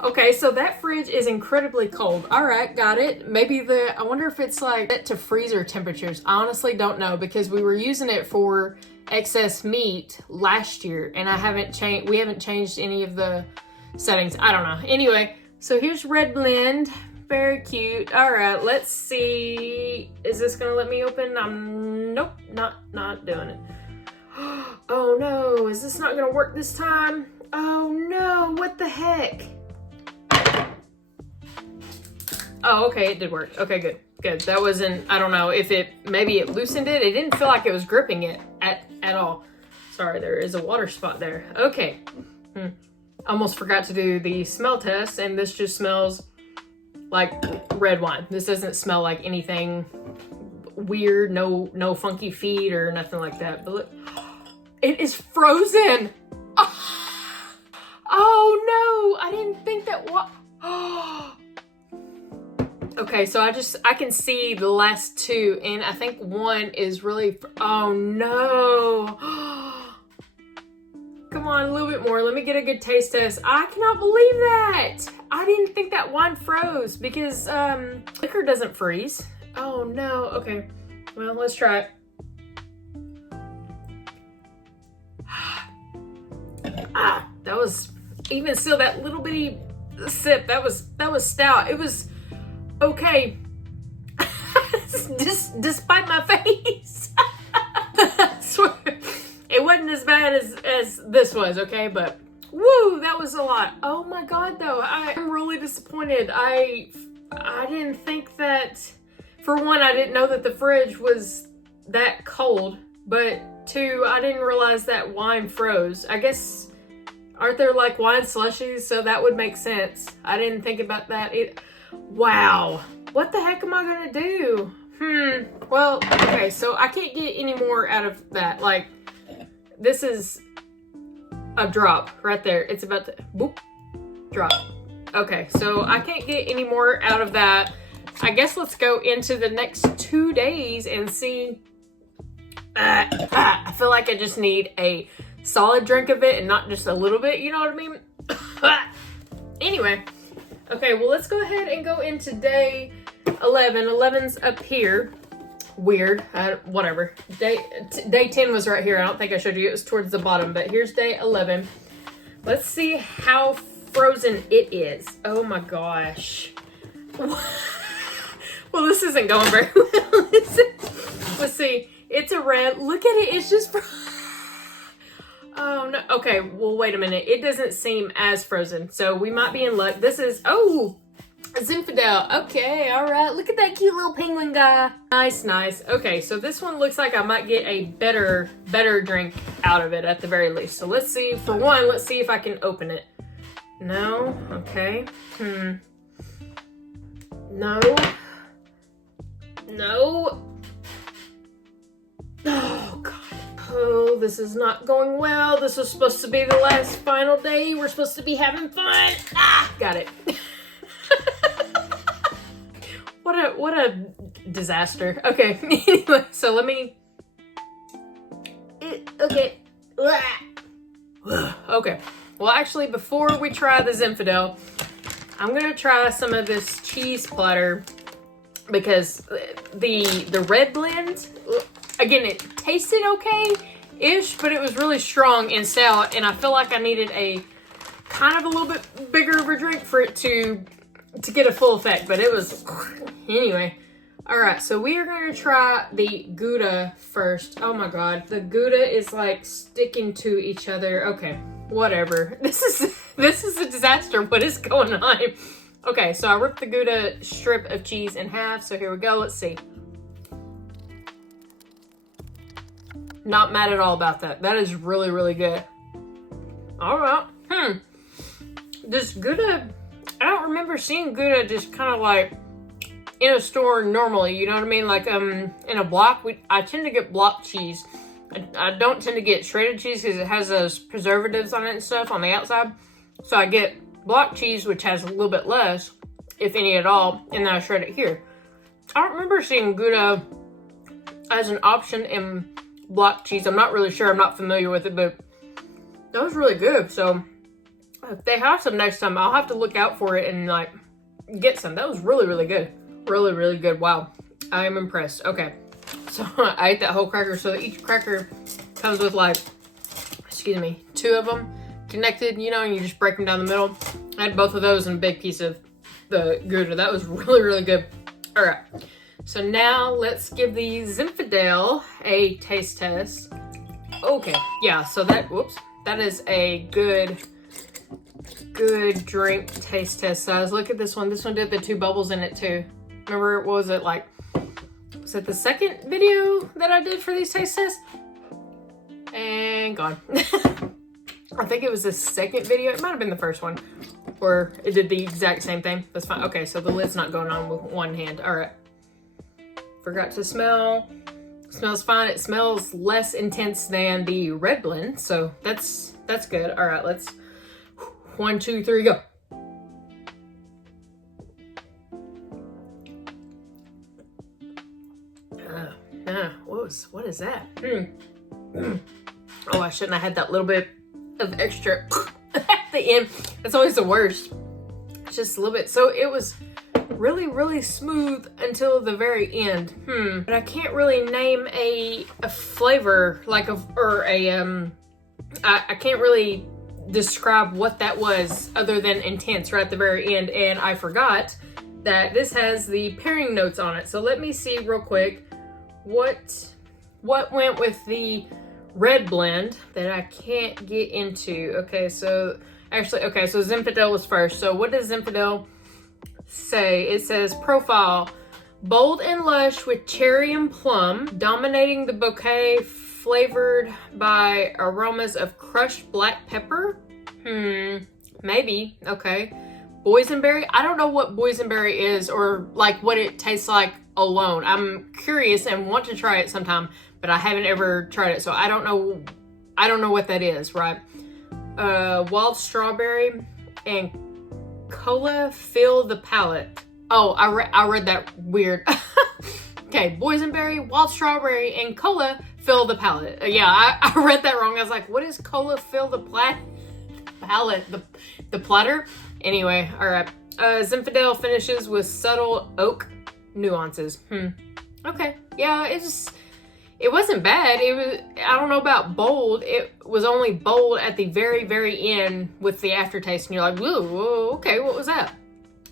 Okay, so that fridge is incredibly cold. All right, got it. Maybe I wonder if it's like set to freezer temperatures. I honestly don't know because we were using it for excess meat last year and we haven't changed any of the settings. I don't know. Anyway, so here's red blend. Very cute. All right, let's see. Is this gonna let me open? Nope, not doing it. Oh no, is this not gonna work this time? Oh no, what the heck? Oh, okay, it did work. Okay, good. That wasn't, I don't know if maybe it loosened it. It didn't feel like it was gripping it at all. Sorry, there is a water spot there. Okay. Almost forgot to do the smell test, and this just smells like red wine. This doesn't smell like anything weird, no funky feet or nothing like that. But look, it is frozen. Oh no, I didn't think that. Okay, so I can see the last two, and I think one is really, oh no. Come on, a little bit more. Let me get a good taste test. I cannot believe that. I didn't think that wine froze because liquor doesn't freeze. Oh no, okay. Well, let's try it. That was, even still, that little bitty sip, that was stout. It was okay. Despite my face. I swear. It wasn't as bad as this was, okay? But, woo, that was a lot. Oh my God, though. I'm really disappointed. I didn't think that, for one, I didn't know that the fridge was that cold. But, two, I didn't realize that wine froze. I guess, aren't there like wine slushies? So that would make sense. I didn't think about that. Wow. What the heck am I gonna do? Well, okay, so I can't get any more out of that. Like, this is a drop right there. It's about to, boop, drop. Okay, so I can't get any more out of that. I guess let's go into the next 2 days and see. I feel like I just need a solid drink of it and not just a little bit, you know what I mean? Anyway, okay, well, let's go ahead and go into day 11. 11's up here. Weird, whatever. Day 10 was right here. I don't think I showed you. It was towards the bottom, but here's day 11. Let's see how frozen it is. Oh my gosh. Well, this isn't going very well. Let's see. It's a red. Look at it. It's just oh no. Okay, well, wait a minute. It doesn't seem as frozen, so we might be in luck. This is, oh, Zinfandel. Okay, all right. Look at that cute little penguin guy. Nice, nice. Okay, so this one looks like I might get a better drink out of it at the very least. So let's see. For one, let's see if I can open it. No. Okay. No. No. Oh, God. Oh, this is not going well. This was supposed to be the last final day. We're supposed to be having fun. Got it. What a disaster. Okay, anyway, so let me, okay. Okay, well, actually, before we try the Zinfandel, I'm gonna try some of this cheese platter because the red blend, again, it tasted okay-ish, but it was really strong and stout, and I feel like I needed a kind of a little bit bigger of a drink for it to get a full effect, but it was, anyway. All right, so we are going to try the Gouda first. Oh my God, the Gouda is like sticking to each other. Okay, whatever. This is a disaster. What is going on? Okay, so I ripped the Gouda strip of cheese in half. So here we go. Let's see. Not mad at all about that. That is really, really good. All right. This Gouda, I don't remember seeing Gouda just kind of like in a store normally, you know what I mean? Like in a block, I tend to get block cheese. I don't tend to get shredded cheese because it has those preservatives on it and stuff on the outside. So I get block cheese, which has a little bit less. if any at all, and then I shred it here. I don't remember seeing Gouda as an option in block cheese. I'm not really sure. I'm not familiar with it, but that was really good. So if they have some next time, I'll have to look out for it and like get some. That was really, really good. Really, really good. Wow. I am impressed. Okay. So I ate that whole cracker. So each cracker comes with like, excuse me, 2 of them connected, you know, and you just break them down the middle. I had both of those and a big piece of the Gouda. That was really, really good. All right. So now let's give the Zinfandel a taste test. Okay. Yeah. So that, whoops, that is a good drink taste test size. Look at this one. This one did the 2 bubbles in it too. Remember, what was it like? Was it the second video that I did for these taste tests? And gone. I think it was the second video. It might have been the first one where it did the exact same thing. That's fine. Okay, so the lid's not going on with one hand. All right. Forgot to smell. Smells fine. It smells less intense than the red blend, so that's good. All right, let's 1, 2, 3, go. What is that? Oh, I shouldn't have had that little bit of extra at the end. That's always the worst. Just a little bit. So it was really, really smooth until the very end. But I can't really name a flavor like I can't really describe what that was other than intense right at the very end. And I forgot that this has the pairing notes on it. So let me see real quick what went with the red blend that I can't get into. Okay, so actually, okay, so Zinfandel was first. So what does Zinfandel say? It says profile, bold and lush with cherry and plum, dominating the bouquet, flavored by aromas of crushed black pepper. Maybe. Okay. Boysenberry. I don't know what boysenberry is or like what it tastes like alone. I'm curious and want to try it sometime, but I haven't ever tried it, so I don't know what that is, right? Wild strawberry and cola fill the palate. Oh, I read that weird. Okay, boysenberry, wild strawberry, and cola fill the palate. Yeah, I read that wrong. I was like, what is cola fill the palate? The platter? Anyway, all right. Zinfandel finishes with subtle oak nuances. Okay. Yeah, it wasn't bad. It was, I don't know about bold. It was only bold at the very, very end with the aftertaste. And you're like, whoa, okay, what was that?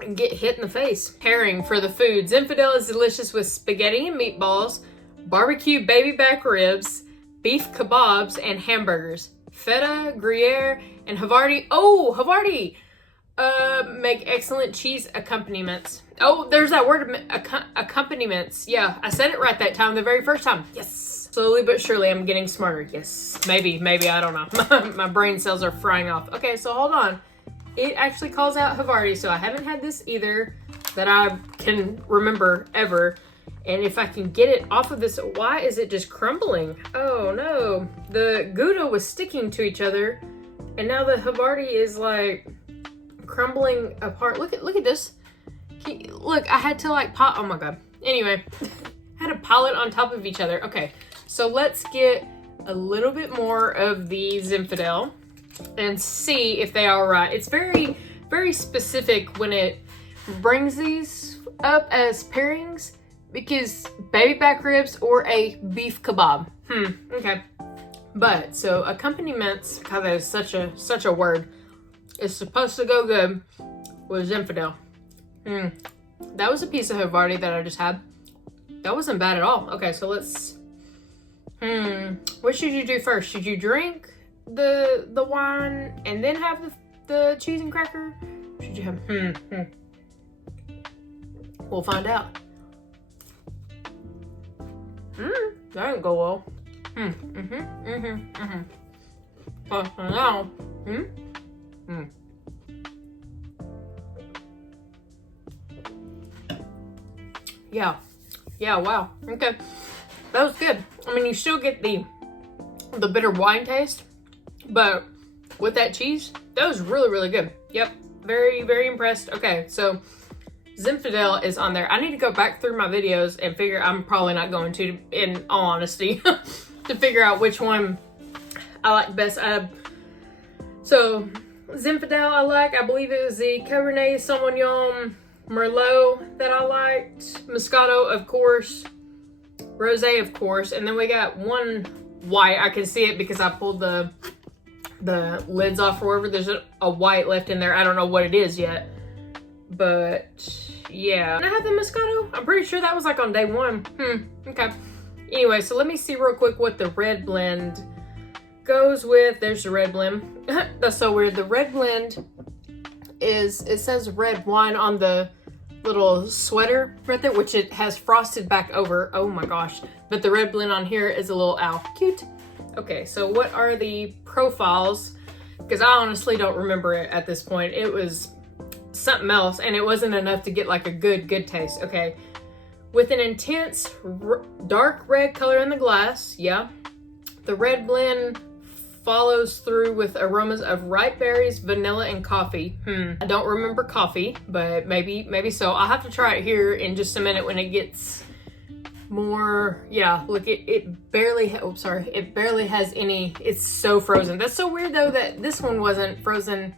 And get hit in the face. Pairing for the food. Zinfandel is delicious with spaghetti and meatballs, barbecue baby back ribs, beef kebabs, and hamburgers. Feta, Gruyere, and Havarti. Oh, Havarti! Make excellent cheese accompaniments. Oh, there's that word, accompaniments. Yeah, I said it right that time, the very first time. Yes. Slowly but surely, I'm getting smarter. Yes. Maybe, I don't know. My brain cells are frying off. Okay, so hold on. It actually calls out Havarti, so I haven't had this either that I can remember ever. And if I can get it off of this, why is it just crumbling? Oh no. The Gouda was sticking to each other, and now the Havarti is like crumbling apart. Look at this. Look, I had to like pop. Oh my god. Anyway, I had to pile it on top of each other. Okay, so let's get a little bit more of the Zinfandel and see if they are right. It's very, very specific when it brings these up as pairings, because baby back ribs or a beef kebab. Okay. But so accompaniments, God, that is such a word. It's supposed to go good with Zinfandel. That was a piece of Havarti that I just had. That wasn't bad at all. Okay, so let's. What should you do first? Should you drink the wine and then have the cheese and cracker? Should you have? We'll find out. That didn't go well. Now. Yeah, wow. Okay. That was good. I mean, you still get the bitter wine taste, but with that cheese, that was really, really good. Yep. Very, very impressed. Okay, so Zinfandel is on there. I need to go back through my videos and figure, I'm probably not going to, in all honesty, to figure out which one I like best. So Zinfandel I like. I believe it was the Cabernet Sauvignon Merlot that I liked. Moscato, of course. Rosé, of course. And then we got one white. I can see it because I pulled the lids off or whatever. There's a white left in there. I don't know what it is yet. But yeah. Can I have the Moscato? I'm pretty sure that was like on day one. Okay. Anyway, so let me see real quick what the red blend goes with. There's the red blend. That's so weird. The red blend is, it says red wine on the little sweater right there, which it has frosted back over. Oh my gosh. But the red blend on here is a little owl. Cute. Okay, so what are the profiles? Because I honestly don't remember it at this point. It was something else and it wasn't enough to get like a good taste. Okay. With an intense dark red color in the glass. Yeah. The red blend follows through with aromas of ripe berries, vanilla, and coffee. I don't remember coffee, but maybe so. I'll have to try it here in just a minute when it gets more. Yeah, look, it barely, it barely has any. It's so frozen. That's so weird though that this one wasn't frozen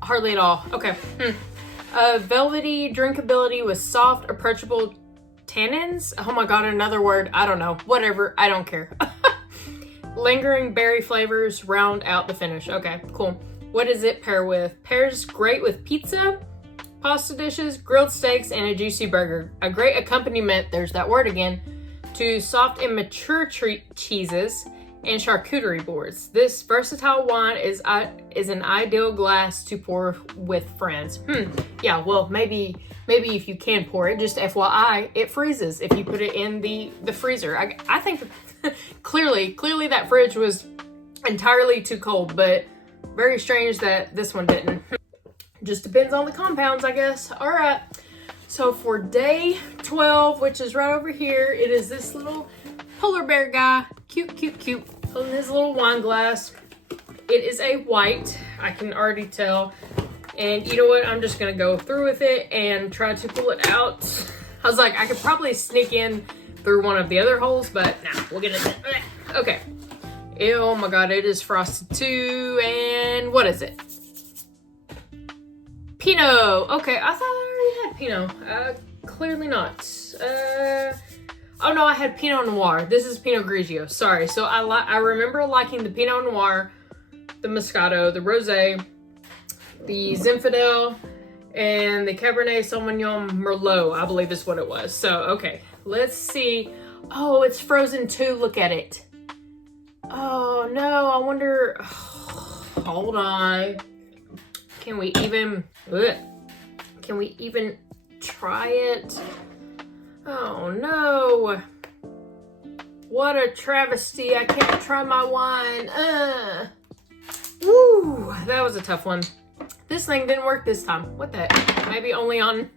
hardly at all. Okay. Velvety drinkability with soft, approachable tannins. Oh my god, another word. I don't know. Whatever. I don't care. Lingering berry flavors round out the finish. Okay, cool. What does it pair with? Pairs great with pizza, pasta dishes, grilled steaks, and a juicy burger. A great accompaniment, there's that word again, to soft and mature cheeses and charcuterie boards. This versatile wine is an ideal glass to pour with friends. Yeah, well, maybe if you can pour it, just FYI, it freezes if you put it in the freezer. I think clearly that fridge was entirely too cold, but very strange that this one didn't. Just depends on the compounds, I guess. All right, so for day 12, which is right over here, it is this little polar bear guy. Cute, holding his little wine glass. It is a white, I can already tell. And you know what? I'm just gonna go through with it and try to pull it out. I was like, I could probably sneak in through one of the other holes, but nah, we'll get it. Okay. Oh my god, it is frosted too. And what is it? Pinot. Okay, I thought I already had Pinot. Clearly not. Oh no, I had Pinot Noir. This is Pinot Grigio. Sorry. So I remember liking the Pinot Noir, the Moscato, the Rosé, the Zinfandel, and the Cabernet Sauvignon Merlot, I believe is what it was. So, okay, let's see. Oh, it's frozen too. Look at it. Oh no, I wonder. Hold on. Can we even try it? Oh no. What a travesty. I can't try my wine. Woo, that was a tough one. This thing didn't work this time. What the heck? Maybe only on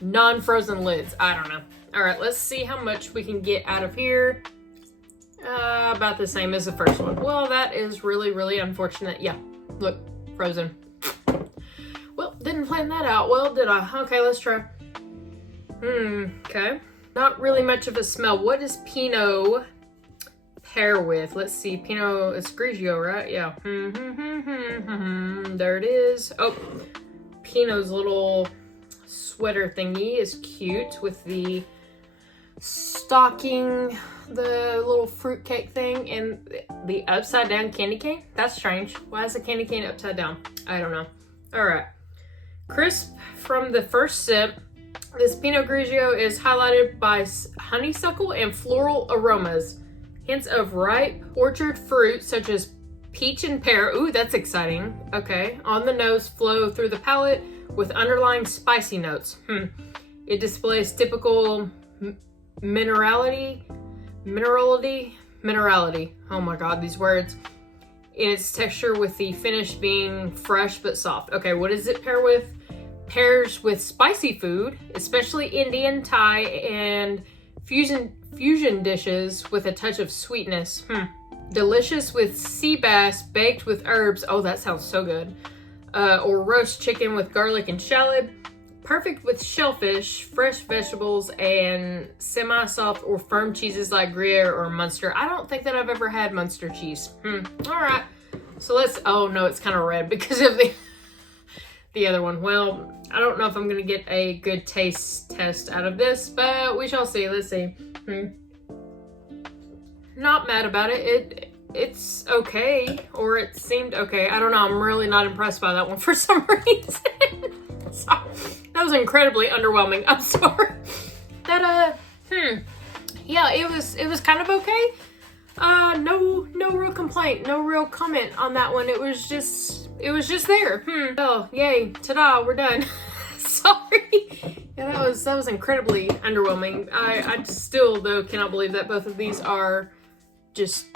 non-frozen lids. I don't know. All right, let's see how much we can get out of here. About the same as the first one. Well, that is really unfortunate. Yeah, look, frozen. Well, didn't plan that out well, did I? Okay, let's try. Okay. Not really much of a smell. What does Pinot pair with? Let's see. Pinot is Grigio, right? Yeah. There it is. Oh, Pinot's little sweater thingy is cute with the stocking, the little fruitcake thing, and the upside down candy cane. That's strange. Why is the candy cane upside down? I don't know. All right. Crisp from the first sip. This Pinot Grigio is highlighted by honeysuckle and floral aromas. Hints of ripe orchard fruit such as peach and pear. Ooh, that's exciting. Okay. On the nose, flow through the palate with underlying spicy notes. It displays typical minerality. Oh my god, these words. In its texture with the finish being fresh but soft. Okay, what does it pair with? Pairs with spicy food, especially Indian, Thai, and fusion dishes with a touch of sweetness. Delicious with sea bass baked with herbs. Oh, that sounds so good. Or roast chicken with garlic and shallot. perfect with shellfish, fresh vegetables, and semi-soft or firm cheeses like Gruyere or Munster. I don't think that I've ever had Munster cheese. All right. So let's, oh no, it's kind of red because of the other one. Well, I don't know if I'm going to get a good taste test out of this, but we shall see. Let's see. Not mad about it. It's okay, or it seemed okay. I don't know. I'm really not impressed by that one for some reason. So, that was incredibly underwhelming. I'm sorry. That yeah, it was kind of okay. No real complaint, no real comment on that one. It was just there. Oh, yay, ta-da, we're done. Sorry. Yeah, that was incredibly underwhelming. I still though cannot believe that both of these are just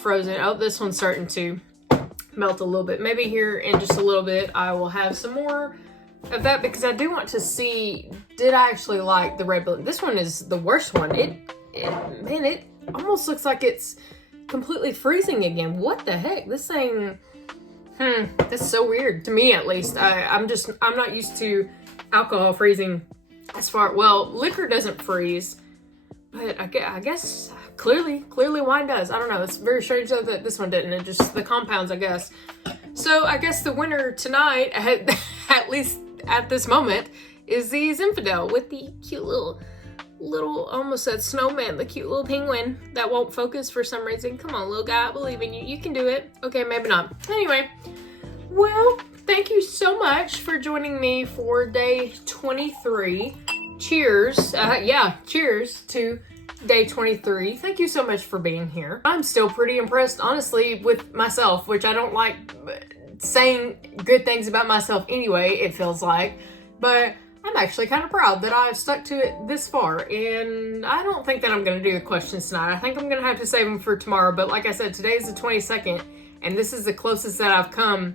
frozen. Oh, this one's starting to melt a little bit. Maybe here in just a little bit I will have some more of that because I do want to see, did I actually like the red balloon? This one is the worst one. Man, it almost looks like it's completely freezing again. What the heck? This thing, that's so weird to me, at least. I'm not used to alcohol freezing as far, well, liquor doesn't freeze, but I guess clearly wine does. I don't know. It's very strange though that this one didn't. It just, the compounds, I guess. So I guess the winner tonight, at least at this moment, is the Zinfandel with the cute little, almost that snowman, the cute little penguin that won't focus for some reason. Come on, little guy, I believe in you. You can do it. Okay, maybe not. Anyway, well, thank you so much for joining me for day 23. Cheers. Cheers to day 23. Thank you so much for being here. I'm still pretty impressed, honestly, with myself, which I don't like saying good things about myself anyway, it feels like, but I'm actually kind of proud that I've stuck to it this far, and I don't think that I'm going to do the questions tonight. I think I'm going to have to save them for tomorrow, but like I said, today's the 22nd, and this is the closest that I've come,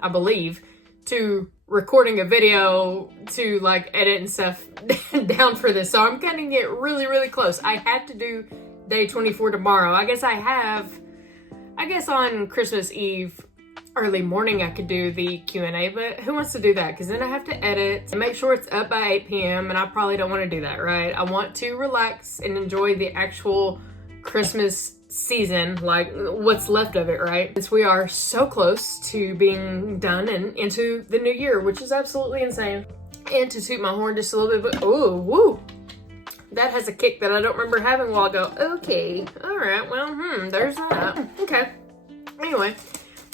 I believe, to recording a video to like edit and stuff down for this. So I'm cutting it really, really close. I have to do day 24 tomorrow. I guess on Christmas Eve, early morning, I could do the Q&A, but who wants to do that? Because then I have to edit and make sure it's up by 8 p.m. and I probably don't want to do that, right? I want to relax and enjoy the actual Christmas season, like what's left of it, right? Since we are so close to being done and into the new year, which is absolutely insane. And to toot my horn just a little bit, but oh, woo! That has a kick that I don't remember having a while ago. Okay, all right, well, there's that. Okay, anyway.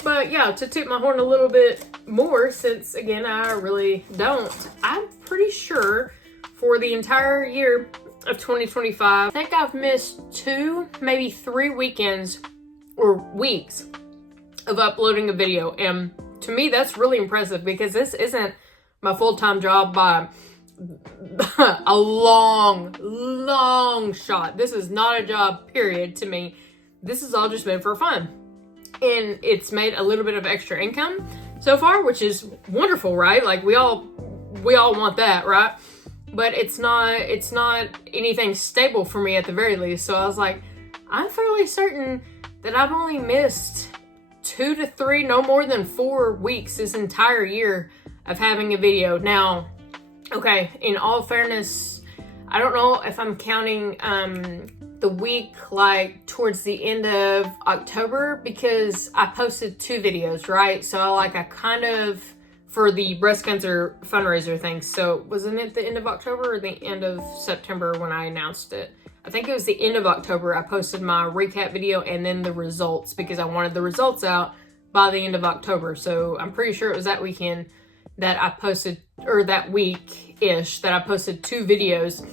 But yeah, to toot my horn a little bit more, since again, I really don't. I'm pretty sure for the entire year of 2025, I think I've missed 2, maybe 3 weekends or weeks of uploading a video. And to me, that's really impressive because this isn't my full-time job by a long shot. This is not a job, period, to me. This has all just been for fun. And it's made a little bit of extra income so far, which is wonderful, right? Like we all want that, right? But it's not anything stable for me at the very least. So I was like, I'm fairly certain that I've only missed 2 to 3, no more than 4 weeks this entire year of having a video. Now, okay, in all fairness, I don't know if I'm counting the week like towards the end of October, because I posted 2 videos, right? So I kind of, for the breast cancer fundraiser thing. So wasn't it the end of October or the end of September when I announced it? I think it was the end of October. I posted my recap video and then the results because I wanted the results out by the end of October. So I'm pretty sure it was that weekend that I posted, or that week-ish, that I posted 2 videos.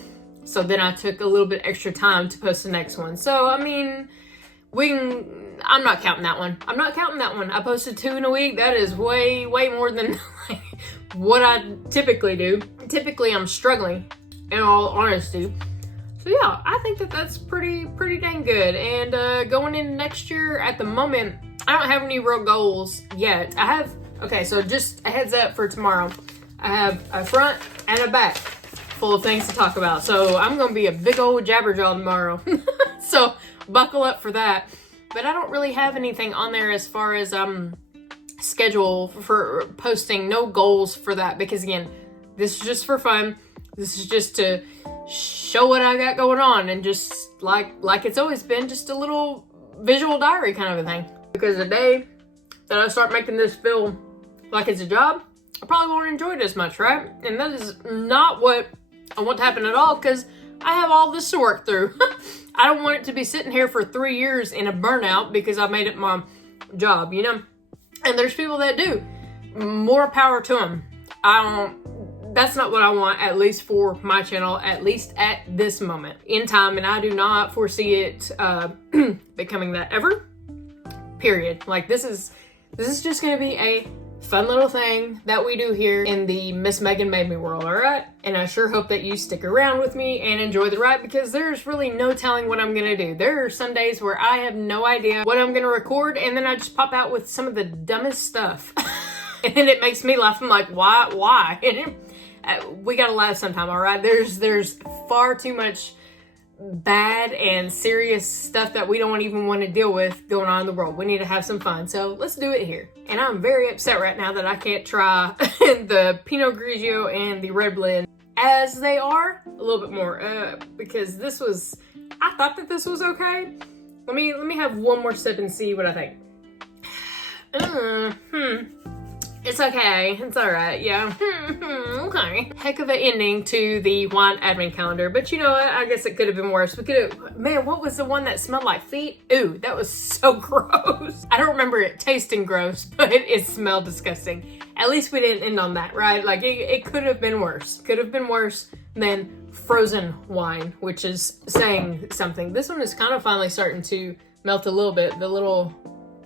So then I took a little bit extra time to post the next one. So, I mean, I'm not counting that one. I'm not counting that one. I posted 2 in a week. That is way more than like, what I typically do. Typically, I'm struggling, in all honesty. So yeah, I think that that's pretty dang good. And going into next year, at the moment, I don't have any real goals yet. Okay, so just a heads up for tomorrow. I have a front and a back full of things to talk about. So I'm going to be a big old jabberjaw tomorrow. So buckle up for that. But I don't really have anything on there as far as schedule for posting. No goals for that, because again, This is just for fun. This is just to show what I got going on, and just like it's always been, just a little visual diary kind of a thing. Because the day that I start making this feel like it's a job, I probably won't enjoy it as much, right? And that is not what I want to happen at all, because I have all this to work through. I don't want it to be sitting here for 3 years in a burnout because I made it my job, you know? And there's people that do. More power to them. That's not what I want, at least for my channel, at least at this moment in time. And I do not foresee it becoming that ever, period. Like, this is just gonna be a fun little thing that we do here in the Miss Megan Made Me world, all right? And I sure hope that you stick around with me and enjoy the ride, because there's really no telling what I'm gonna do. There are some days where I have no idea what I'm gonna record, and then I just pop out with some of the dumbest stuff. And it makes me laugh. I'm like, why? And we gotta laugh sometime, all right? There's far too much bad and serious stuff that we don't even want to deal with going on in the world. We need to have some fun, so let's do it here. And I'm very upset right now that I can't try the Pinot Grigio and the Red Blend as they are a little bit more, because I thought that this was okay. Let me have one more sip and see what I think. It's okay. It's all right. Yeah. Okay. Heck of an ending to the wine advent calendar. But you know what? I guess it could have been worse. We could have... Man, what was the one that smelled like feet? Ooh, that was so gross. I don't remember it tasting gross, but it smelled disgusting. At least we didn't end on that, right? Like, it could have been worse. Could have been worse than frozen wine, which is saying something. This one is kind of finally starting to melt a little bit. The little...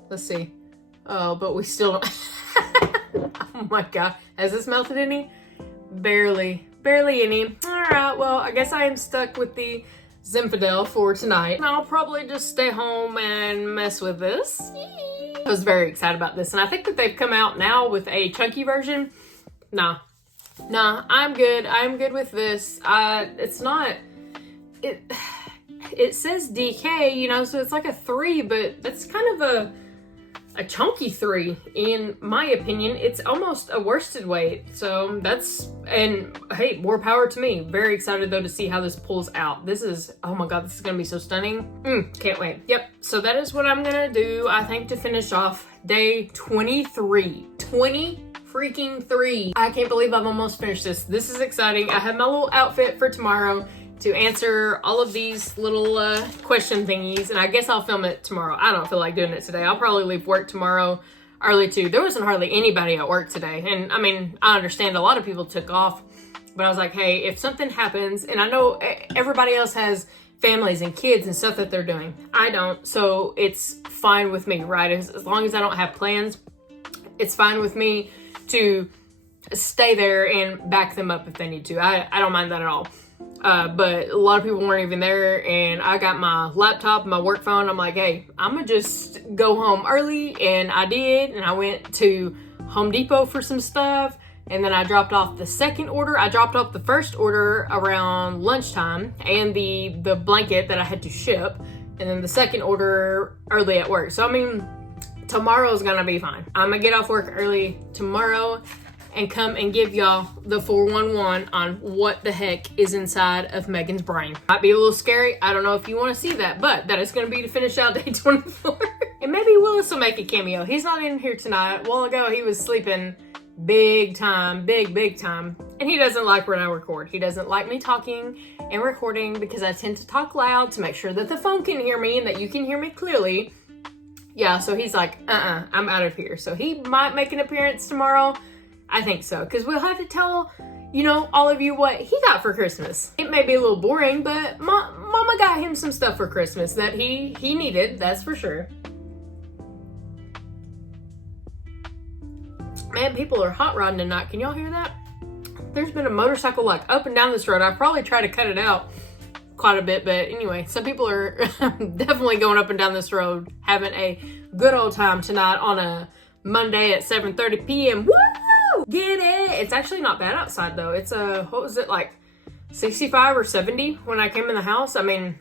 Let's see. Oh, but we still don't... Oh my god, has this melted any? Barely any. Alright, well, I guess I am stuck with the Zinfandel for tonight. And I'll probably just stay home and mess with this. I was very excited about this, and I think that they've come out now with a chunky version. Nah, I'm good. I'm good with this. It's not... It says DK, you know, so it's like a 3, but that's kind of a chunky 3 in my opinion. It's almost a worsted weight, so and hey, more power to me. Very excited though to see how this pulls out. This is, oh my god, this is gonna be so stunning. Can't wait. Yep, so that is what I'm gonna do, I think, to finish off day 23. 20 freaking 3. I can't believe I've almost finished this. This is exciting. I have my little outfit for tomorrow to answer all of these little question thingies, and I guess I'll film it tomorrow. I don't feel like doing it today. I'll probably leave work tomorrow early too. There wasn't hardly anybody at work today, and I mean, I understand a lot of people took off, but I was like, hey, if something happens, and I know everybody else has families and kids and stuff that they're doing. I don't, so it's fine with me, right? As long as I don't have plans, it's fine with me to stay there and back them up if they need to. I don't mind that at all. But a lot of people weren't even there, and I got my laptop, my work phone. I'm like, hey, I'm gonna just go home early, and I did, and I went to Home Depot for some stuff, and then I dropped off the second order. I dropped off the first order around lunchtime, and the blanket that I had to ship, and then the second order early at work. So I mean, tomorrow's gonna be fine. I'm gonna get off work early tomorrow and come and give y'all the 411 on what the heck is inside of Megan's brain. Might be a little scary. I don't know if you want to see that, but that is going to be to finish out day 24. And maybe Willis will make a cameo. He's not in here tonight. A while ago, he was sleeping big time, big time. And he doesn't like when I record. He doesn't like me talking and recording because I tend to talk loud to make sure that the phone can hear me and that you can hear me clearly. Yeah, so he's like, I'm out of here. So he might make an appearance tomorrow. I think so, because we'll have to tell, you know, all of you what he got for Christmas. It may be a little boring, but Mama got him some stuff for Christmas that he needed, that's for sure. Man, people are hot rodding tonight. Can y'all hear that? There's been a motorcycle like up and down this road. I probably try to cut it out quite a bit, but anyway, some people are definitely going up and down this road, having a good old time tonight on a Monday at 7:30 p.m. Woo! Get it! It's actually not bad outside though. It's what was it, like 65 or 70 when I came in the house? I mean,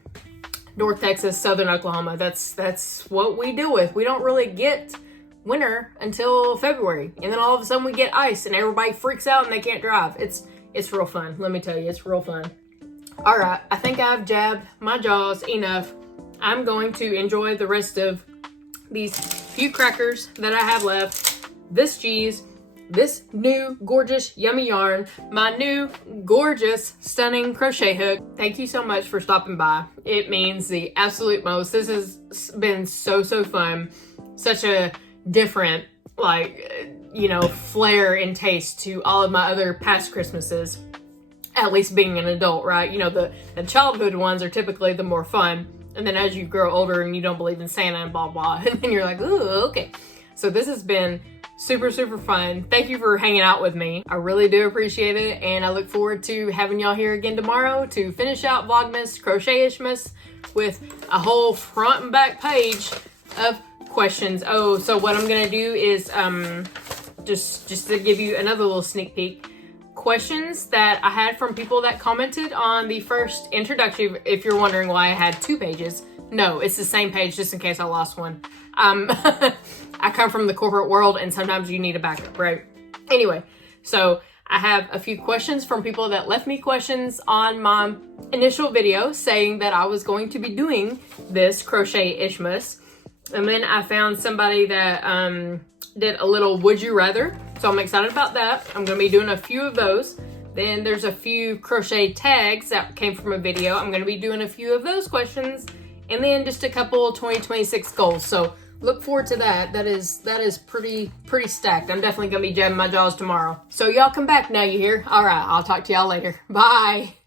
North Texas, Southern Oklahoma, that's what we deal with. We don't really get winter until February, and then all of a sudden we get ice and everybody freaks out and they can't drive. It's It's real fun. Let me tell you, it's real fun. All right, I think I've jabbed my jaws enough. I'm going to enjoy the rest of these few crackers that I have left, this cheese, this new gorgeous yummy yarn, my new gorgeous stunning crochet hook. Thank you so much for stopping by. It means the absolute most. This has been so fun. Such a different, like, you know, flair and taste to all of my other past Christmases. At least being an adult, right? You know, the childhood ones are typically the more fun. And then as you grow older and you don't believe in Santa and blah, blah, and then you're like, ooh, okay. So this has been super fun. Thank you for hanging out with me. I really do appreciate it. And I look forward to having y'all here again tomorrow to finish out Vlogmas Crochet-ish-mas with a whole front and back page of questions. Oh, so what I'm gonna do is just to give you another little sneak peek, questions that I had from people that commented on the first introduction. If you're wondering why I had 2 pages, no, it's the same page just in case I lost one. I come from the corporate world and sometimes you need a backup, right? Anyway, so I have a few questions from people that left me questions on my initial video saying that I was going to be doing this Crochet-ish-mas. And then I found somebody that did a little would you rather. So I'm excited about that. I'm gonna be doing a few of those. Then there's a few crochet tags that came from a video. I'm gonna be doing a few of those questions. And then just a couple 2026 goals. So look forward to that. That is pretty stacked. I'm definitely gonna be jabbing my jaws tomorrow. So y'all come back now, you hear? All right, I'll talk to y'all later. Bye.